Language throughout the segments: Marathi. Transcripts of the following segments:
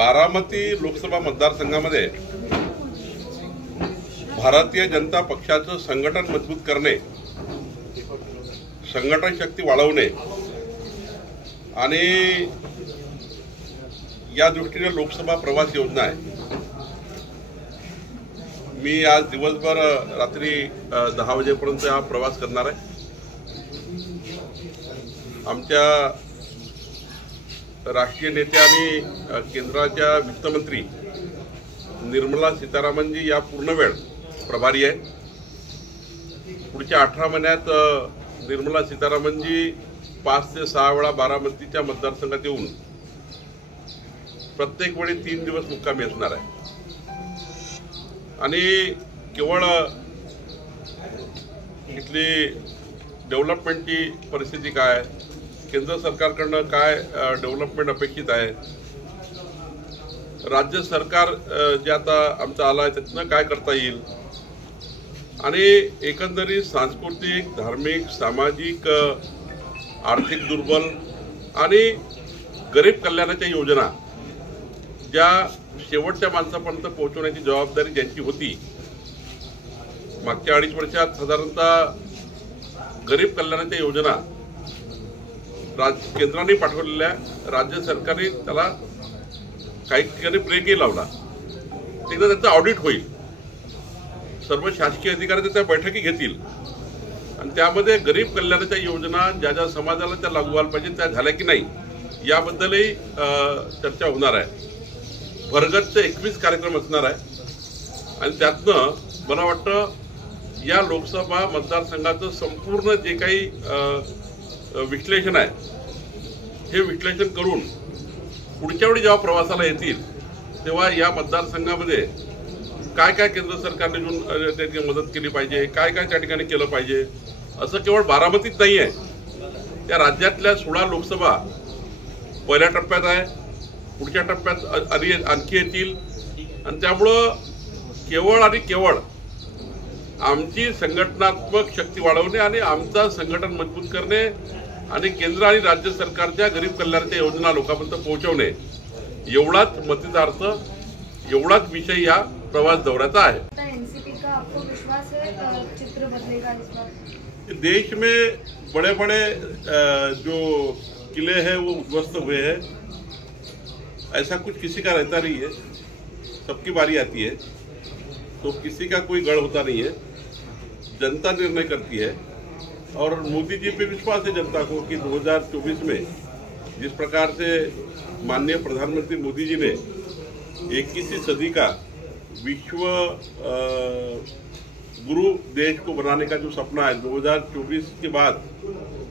बारामती लोकसभा मतदारसंघामध्ये भारतीय जनता पक्षाचं संघटन मजबूत करणे, संघटन शक्ती वाढवणे आणि या दृष्टीने लोकसभा प्रवास योजना आहे। मी आज दिवसभर रात्री 10 वाजेपर्यंत हा प्रवास करणार आहे। आमच्या राष्ट्रीय नेत्या आणि केंद्राच्या वित्तमंत्री निर्मला सीतारामनजी या पूर्ण वेळ प्रभारी आहे। पुढच्या 18 महिन्यात निर्मला सीतारामनजी 5 ते 6 वेळा बारामतीच्या मतदारसंघात येऊन प्रत्येक वेळी 3 दिवस मुक्कामी असणार आहे आणि केवळ इथली डेव्हलपमेंटची परिस्थिती काय आहे, केंद्र सरकारकडून काय डेव्हलपमेंट अपेक्षित आहे, राज्य सरकार जे आता आमचं आलं आहे त्यातनं काय करता येईल आणि एकंदरीत सांस्कृतिक, धार्मिक, सामाजिक, आर्थिक दुर्बल आणि गरीब कल्याणाच्या योजना ज्या शेवटच्या माणसापर्यंत पोहोचवण्याची जबाबदारी ज्यांची होती, मागच्या 2.5 वर्षात साधारणतः गरीब कल्याणाच्या योजना केंद्राने पाठवलेल्या, राज्य सरकारने त्याला काही ठिकाणी ब्रेकही लावला। एकदा त्याचं ऑडिट होईल, सर्व शासकीय अधिकारी त्या बैठकी घेतील आणि त्यामध्ये गरीब कल्याणाच्या योजना ज्या ज्या समाजाला त्या लागू व्हायला पाहिजे त्या झाल्या की नाही याबद्दलही चर्चा होणार आहे। भरगतचे 21 कार्यक्रम असणार आहे आणि त्यातनं मला वाटतं या लोकसभा मतदारसंघाचं संपूर्ण जे काही विश्लेषण आहे हे विश्लेषण करून पुढच्या वेळी जेव्हा प्रवासाला येतील तेव्हा या मतदारसंघामध्ये काय काय केंद्र सरकारने त्या ठिकाणी मदत केली पाहिजे, काय काय त्या ठिकाणी केलं पाहिजे, असं केवळ बारामतीत नाही आहे, त्या राज्यातल्या 16 लोकसभा पहिल्या टप्प्यात आहे, पुढच्या टप्प्यात आणखी येतील आणि त्यामुळं केवळ आणि केवळ आमची संघटनात्मक शक्ती वाढवणे आणि आमचा संघटन मजबूत करणे आणि केंद्र आणि राज्य सरकारच्या गरीब कल्याणाच्या योजना लोकांपर्यंत पोहोचवणे एवढाच मतितार्थ, एवढाच विषय या प्रवास दौऱ्याचा आहे। एनसीपी का आपको विश्वास है चित्र बदलेगा इस बार? देश में बड़े बड़े जो किले हैं वो उद्ध्वस्त हुए हैं, ऐसा कुछ किसी का रहता नहीं है, सबकी बारी आती है, तो किसी का कोई गढ़ होता नहीं है, जनता निर्णय करती है। और मोदी जी पे विश्वास है जनता को कि 2024 में जिस प्रकार से माननीय प्रधानमंत्री मोदी जी ने 21वीं सदी का विश्व गुरु देश को बनाने का जो सपना है, 2024 के बाद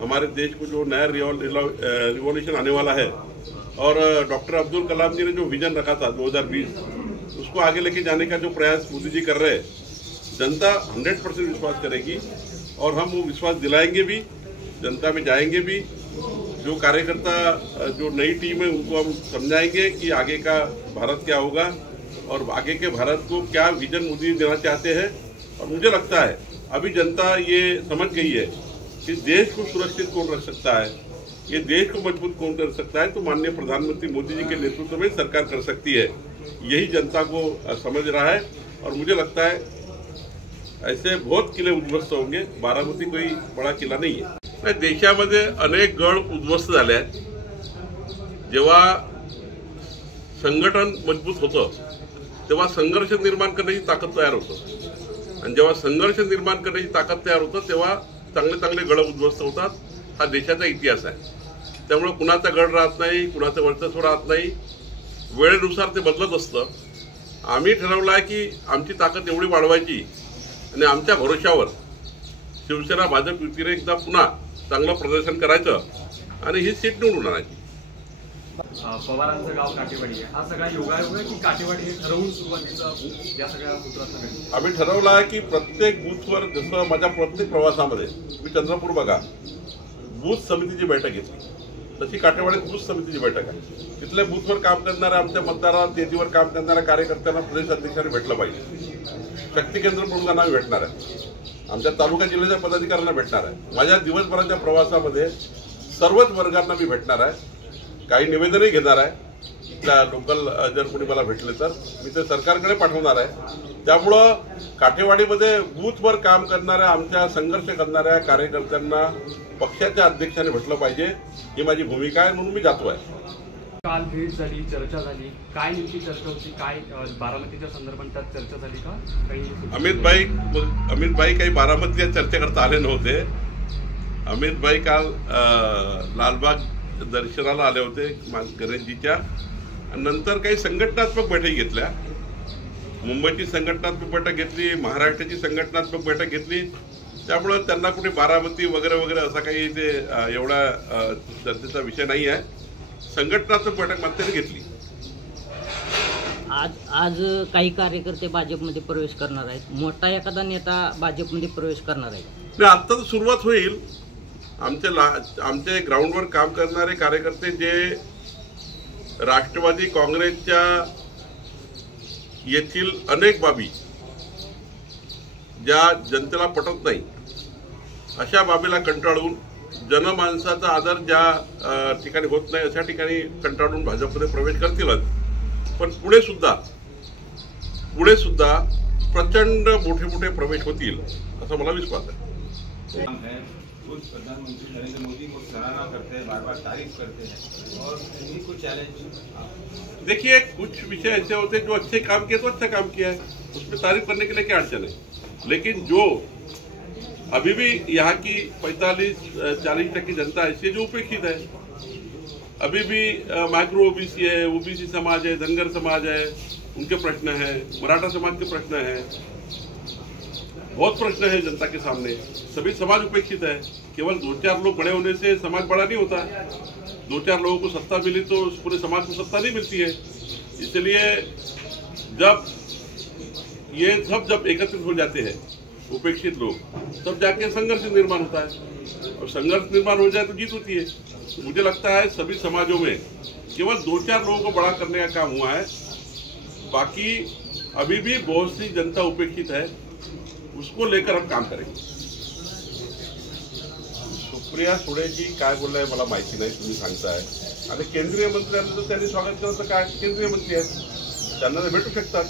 हमारे देश को जो नया रिवॉल्यूशन आने वाला है और डॉक्टर अब्दुल कलाम जी ने जो विजन रखा था 2020 उसको आगे लेके जाने का जो प्रयास मोदी जी कर रहे हैं, जनता 100% विश्वास करेगी और हम वो विश्वास दिलाएंगे भी, जनता में जाएंगे भी। जो कार्यकर्ता जो नई टीम है उनको हम समझाएंगे कि आगे का भारत क्या होगा और आगे के भारत को क्या विजन मोदी देना चाहते हैं। और मुझे लगता है अभी जनता ये समझ गई है कि देश को सुरक्षित कौन रख सकता है, ये देश को मजबूत कौन कर सकता है, तो माननीय प्रधानमंत्री मोदी जी के नेतृत्व में सरकार कर सकती है। यही जनता को समझ रहा है और मुझे लगता है ऐसे बहुत किले उद्ध्वस्त होंगे, बारामती कोई बड़ा किला नहीं है। देशामध्ये अनेक गड उद्ध्वस्त झाले आहेत। जेव्हा संघटन मजबूत होतं तेव्हा संघर्ष निर्माण करण्याची ताकद तयार होतं आणि जेव्हा संघर्ष निर्माण करण्याची ताकद तयार होतं तेव्हा चांगले चांगले गड उद्ध्वस्त होतात। हा देशाचा इतिहास आहे। त्यामुळे कुणाचा गड राहत नाही, कुणाचं वर्चस्व राहत नाही, वेळेनुसार ते बदलत असतं। आम्ही ठरवलं आहे की आमची ताकद एवढी वाढवायची आणि आमच्या भरोशावर शिवसेना भाजप युतीने एकदा पुन्हा चांगलं प्रदर्शन करायचं आणि ही सीट निवडून आणायची। पवारांचं गाव काटेवाडी आहे, हा सगळा योगायोग आहे की काटेवाडी हे ठरवून सुरुवातीचा या सगळ्या सूत्रात आम्ही ठरवलं आहे की प्रत्येक बूथवर, जसं माझ्या प्रत्येक प्रवासामध्ये मी चंद्रपूर बघा बूथ समितीची बैठक घेतली, तशी काटेवाडीत बूथ समितीची बैठक आहे। तिथल्या बूथवर काम करणाऱ्या आमच्या मतदारांना, तेथीवर काम करणाऱ्या कार्यकर्त्यांना प्रदेश अध्यक्षांनी भेटलं पाहिजे, शक्ती केंद्र प्रमुखांना भेटणार आहे, आमच्या तालुका जिल्ह्याच्या पदाधिकाऱ्यांना भेटणार आहे। माझ्या दिवसभराच्या प्रवासामध्ये सर्वच वर्गांना मी भेटणार आहे, काही निवेदनही घेणार आहे इथल्या लोकल जर कोणी मला भेटले तर मी ते सरकारकडे पाठवणार आहे. त्यामुळं काठेवाडीमध्ये बूथवर काम करणाऱ्या आमच्या संघर्ष करणाऱ्या कार्यकर्त्यांना पक्षाच्या अध्यक्षाने भेटलं पाहिजे, ही माझी भूमिका आहे, म्हणून मी जातो आहे. काल भेट झाली, चर्चा झाली, काय नेमकी चर्चा होती, काय बारामतीच्या संदर्भात त्यात चर्चा झाली का? काही अमित भाई काही बारामतीच्या चर्चेकरता आले नव्हते. अमित भाई काल लालबाग दर्शनाला आले होते गणेशजीच्या. नंतर काही संघटनात्मक बैठकी घेतल्या. मुंबईची संघटनात्मक बैठक घेतली, महाराष्ट्राची संघटनात्मक बैठक घेतली. त्यामुळं त्यांना कुठे बारामती वगैरे वगैरे असा काही ते एवढा चर्चेचा विषय नाही आहे. संघटनात्मक बैठक मात्र त्यांनी घेतली. आज काही कार्यकर्ते भाजपमध्ये प्रवेश करणार आहेत. मोठा एखादा नेता भाजपमध्ये प्रवेश करणार आहे. नाही, आता तर सुरुवात होईल. आमचे ग्राउंडवर काम करणारे कार्यकर्ते जे राष्ट्रवादी काँग्रेसच्या येथील अनेक बाबी ज्या जनतेला पटत नाही अशा बाबीला कंटाळून, जनमानसाचा आदर ज्या ठिकाणी होत नाही अशा ठिकाणी कंटाळून भाजपमध्ये प्रवेश करतीलच. पण पुढे सुद्धा प्रचंड मोठे मोठे प्रवेश होतील असा मला विश्वास आहे. खुद प्रधानमंत्री नरेंद्र मोदी को सराहना करते हैं, बार बार तारीफ करते हैं और इन्हीं को चैलेंज. देखिए, कुछ विषय ऐसे होते हैं जो अच्छे काम किए तो अच्छा काम किया है, उसमें तारीफ करने के लिए क्या अड़चन है. लेकिन जो अभी भी यहाँ की 45-40% जनता ऐसी है जो उपेक्षित है. अभी भी माइक्रो ओबीसी है, ओबीसी समाज है, धनगर समाज है, उनके प्रश्न है, मराठा समाज के प्रश्न है, बहुत प्रश्न है जनता के सामने. सभी समाज उपेक्षित है. केवल 2-4 लोग बड़े होने से समाज बड़ा नहीं होता. 2-4 लोगों को सत्ता मिली तो पूरे समाज को सत्ता नहीं मिलती है. इसलिए जब एकत्रित हो जाते हैं उपेक्षित लोग, तब जाके संघर्ष निर्माण होता है. और संघर्ष निर्माण हो जाए तो जीत होती है. तो मुझे लगता है सभी समाजों में केवल 2-4 लोगों को बड़ा करने का काम हुआ है. बाकी अभी भी बहुत सी जनता उपेक्षित है, उसको लेकर हम काम करेंगे. सुप्रिया सुळेजी काय बोललाय मला माहिती नाही, तुम्ही सांगताय. आणि केंद्रीय मंत्र्यांना तर त्यांनी स्वागत केलं तर काय, केंद्रीय मंत्री आहेत, त्यांना ते भेटू शकतात.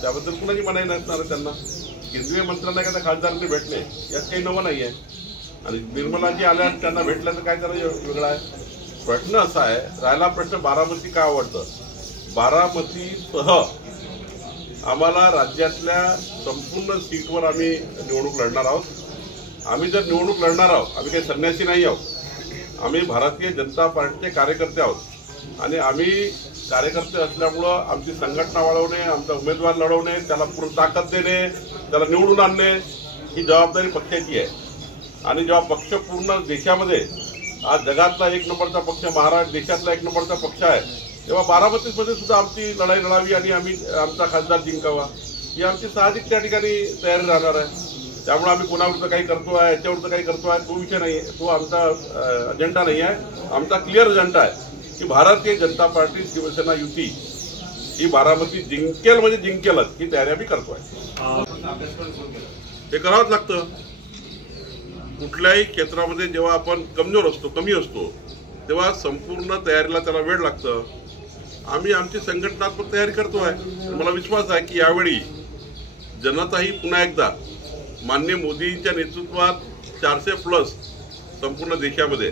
त्याबद्दल कुणाची मनाई नसणार त्यांना. केंद्रीय मंत्र्यांना एखाद्या खासदारांनी भेटले यात काही नवं नाही आहे. आणि निर्मलाजी आल्या त्यांना भेटल्या तर काय करायचं वेगळं आहे. प्रश्न असा आहे, राहिला प्रश्न बारामती का आवडतं. बारामतीसह आम्हाला राज्यातल्या संपूर्ण सीटवर आम्ही निवडणूक लढणार आहोत. आम्ही जर निवडणूक लढणार आहोत, आम्ही काही संन्यासी नाही आहोत. आम्ही भारतीय जनता पार्टीचे कार्यकर्ते आहोत. आणि आम्ही कार्यकर्ते असल्यामुळं आमची संघटना वाढवणे, आमचा उमेदवार लढवणे, त्याला पूर्ण ताकद देणे, त्याला निवडून आणणे ही जबाबदारी पक्षाची आहे. आणि जेव्हा पक्ष पूर्ण देशामध्ये, आज जगातला 1 नंबरचा पक्ष, महाराष्ट्र देशातला 1 नंबरचा पक्ष आहे, तेव्हा बारामतीमध्ये सुद्धा आमची लढाई लढावी आणि आम्ही आमचा खासदार जिंकावा ही आमची साहजिक त्या ठिकाणी तयारी राहणार आहे. त्यामुळे आम्ही कोणावरचं काही करतो आहे, याच्यावरचं काही करतो आहे, तो विषय नाही, तो आमचा अजेंडा नाही आहे. आमचा क्लिअर अजेंडा आहे की भारतीय जनता पार्टी शिवसेना युती ही बारामती जिंकेल म्हणजे जिंकेलच, ही तयारी आम्ही करतोय. हे करावंच लागतं. कुठल्याही क्षेत्रामध्ये जेव्हा आपण कमजोर असतो, कमी असतो, तेव्हा संपूर्ण तयारीला त्याला वेळ लागतं. आम्ही आमची संघटनात्मक तयारी करतो आहे. मला विश्वास आहे की यावेळी जनता ही पुन्हा एकदा माननीय मोदींच्या नेतृत्वात 400+ संपूर्ण देशामध्ये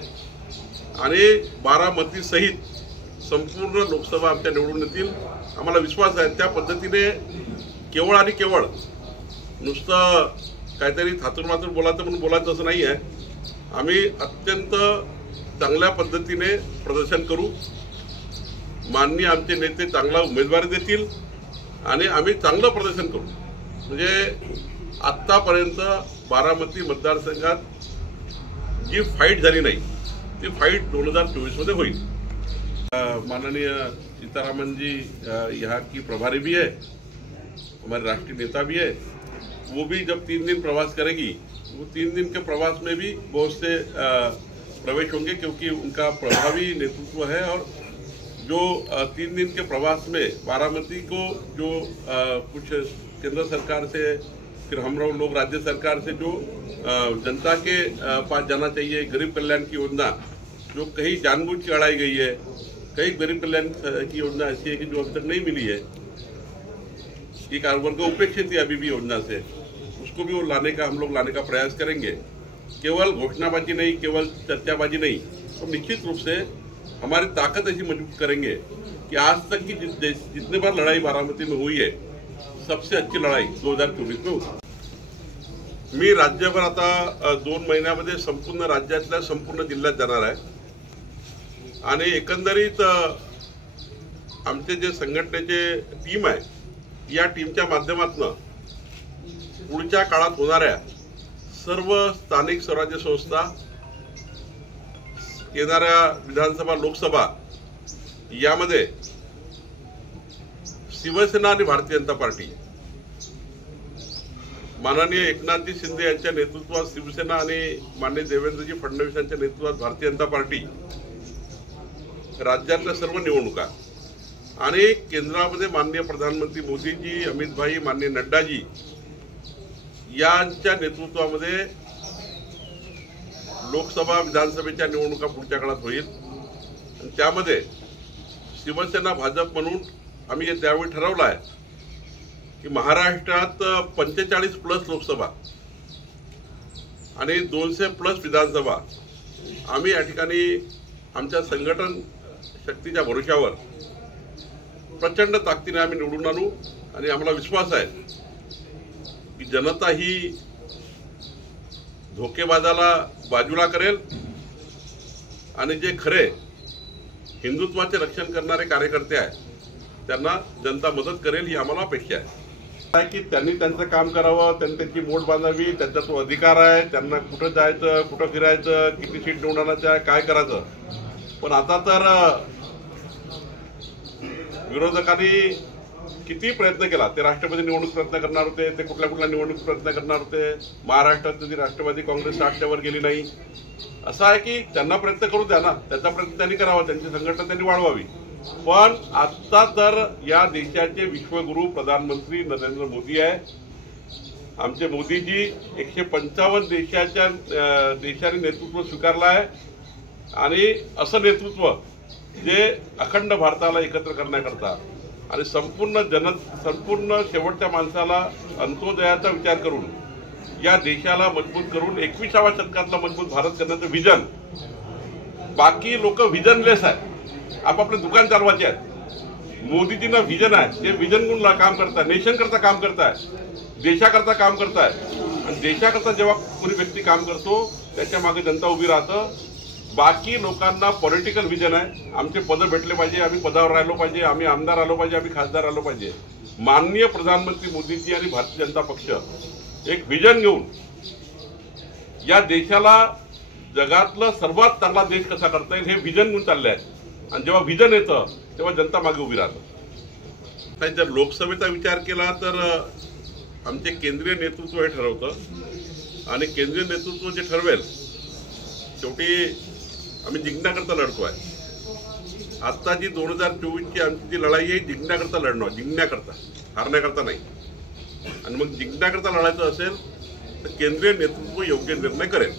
आणि बारामतीसहित संपूर्ण लोकसभा आमच्या निवडून येतील. आम्हाला विश्वास आहे. त्या पद्धतीने केवळ आणि केवळ नुसतं काहीतरी थातूरमातूर बोलायचं म्हणून बोलायचं असं नाही आहे. आम्ही अत्यंत चांगल्या पद्धतीने प्रदर्शन करू. माननीय आमचे नेते चांगला उमेदवारी देतील आणि आम्ही चांगलं प्रदर्शन करू. म्हणजे आत्तापर्यंत बारामती मतदारसंघात जी फाईट झाली नाही ती फाईट 2024 होईल. माननीय सीतारामन जी यहाँ की प्रभारी भी है, हमारे राष्ट्रीय नेता भी है. वो भी जब 3 दिन प्रवास करेगी, वो 3 दिन के प्रवास में भी बहुत से प्रवेश होंगे, क्योंकि उनका प्रभावी नेतृत्व है. और जो 3 दिन के प्रवास में बारामती को जो कुछ केंद्र सरकार से, फिर हम लोग राज्य सरकार से जो जनता के पास जाना चाहिए, गरीब कल्याण की योजना जो कहीं जानबूझ के अड़ाई गई है, कई गरीब कल्याण की योजना ऐसी है कि जो अभी तक नहीं मिली है, एक वर्ग उपेक्षित है अभी भी योजना से, उसको भी वो लाने का प्रयास करेंगे। केवल घोषणाबाजी नहीं, केवल चर्चाबाजी नहीं, तो निश्चित रूप से हमारी ताकत ऐसी मजबूत करेंगे कि आज तक की जितने बार लड़ाई बारामती में हुई है, सबसे अच्छी लढाई 2024 में होती। मी राज्यभर आता 2 महिन्यामध्ये संपूर्ण राज्यातल्या संपूर्ण जिल्ह्यात जाणार आहे आणि एकंदरीत आमचे जे संघटनेचे टीम आहे, या टीमच्या माध्यमातून पुढच्या काळात होणाऱ्या सर्व स्थानिक स्वराज्य संस्था, येणाऱ्या विधानसभा लोकसभा यामध्ये शिवसेना आणि भारतीय जनता पार्टी, माननीय एकनाथजी शिंदे यांच्या नेतृत्वात शिवसेना आणि माननीय देवेंद्रजी फडणवीस यांच्या नेतृत्वात भारतीय जनता पार्टी राज्यातल्या सर्व निवडणुका आणि केंद्रामध्ये माननीय प्रधानमंत्री मोदीजी, अमित भाई, माननीय नड्डाजी यांच्या नेतृत्वामध्ये लोकसभा विधानसभेच्या निवडणुका पुढच्या काळात होईल। आणि त्यामध्ये शिवसेना भाजप म्हणून आम्ही त्यावेळी ठरवलं आहे की महाराष्ट्रात 45+ लोकसभा आणि 200+ विधानसभा आम्ही या ठिकाणी आमच्या संघटन शक्तीच्या भरोशावर प्रचंड ताकदीने आम्ही निवडून आणू आणि आम्हाला विश्वास आहे की जनता ही धोकेबाजाला बाजूला करेल आणि जे खरे हिंदुत्वाचे रक्षण करणारे कार्यकर्ते आहेत त्यांना जनता मदत करेल ही आम्हाला अपेक्षा आहे की त्यांनी त्यांचं काम करावं, त्यांनी त्यांची मोड बांधावी, त्यांचा तो अधिकार आहे, त्यांना कुठं जायचं, कुठं फिरायचं, किती सीट निवडून आणायचं आहे, काय करायचं। पण आता तर विरोधकांनी किती प्रयत्न केला, ते राष्ट्रपती निवडणूक प्रयत्न करणार होते, ते कुठल्या निवडणूक प्रयत्न करणार होते, महाराष्ट्रात ती राष्ट्रवादी काँग्रेस 60च्या वर गेली नाही। असं आहे की त्यांना प्रयत्न करू द्या ना, त्याचा प्रयत्न त्यांनी करावा, त्यांची संघटना त्यांनी वाढवावी। पण आता तर या देशाचे विश्वगुरु प्रधानमंत्री नरेंद्र मोदी आहे। आमचे मोदीजी 155 देशांनी नेतृत्व स्वीकारलं आहे आणि असं नेतृत्व जे अखंड भारताला एकत्र करण्याकरता आणि संपूर्ण शेवटच्या माणसाला अंत्योदयाचा विचार करून या देशाला मजबूत करून 21व्या शतकातला मजबूत भारत करण्याचं विजन। बाकी लोक विजनलेस आहे, आपापले दुकान चालवायचे आहेत। मोदीजींना विजन आहे, ते विजन गुण काम करताय, नेशन करता काम करताय, देशाकरता काम करताय। आणि देशाकरता जेव्हा कोणी व्यक्ती काम करतो त्याच्या मागे जनता उभी राहतं। बाकी लोकांना पॉलिटिकल विजन आहे, आमचे पद भेटले पाहिजे, आम्ही पदावर राहिलो पाहिजे, आम्ही आमदार आलो पाहिजे, आम्ही खासदार आलो पाहिजे। माननीय प्रधानमंत्री मोदीजी आणि भारतीय जनता पक्ष एक विजन घेऊन या देशाला जगातला सर्वात चांगला देश कसा करता येईल हे विजन घेऊन चालले आहेत। आणि जेव्हा विजन येतं तेव्हा जनता मागे उभी राहते। जर लोकसभेचा विचार केला तर आमचे केंद्रीय नेतृत्व हे ठरवतं आणि केंद्रीय नेतृत्व जे ठरवेल शेवटी आम्ही जिंकण्याकरता लढतोय। आता जी 2024ची आमची जी लढाई आहे जिंकण्याकरता लढणार, जिंकण्याकरता, हारण्याकरता नाही। आणि मग जिंकण्याकरता लढायचं असेल तर केंद्रीय नेतृत्व योग्य निर्णय करेल।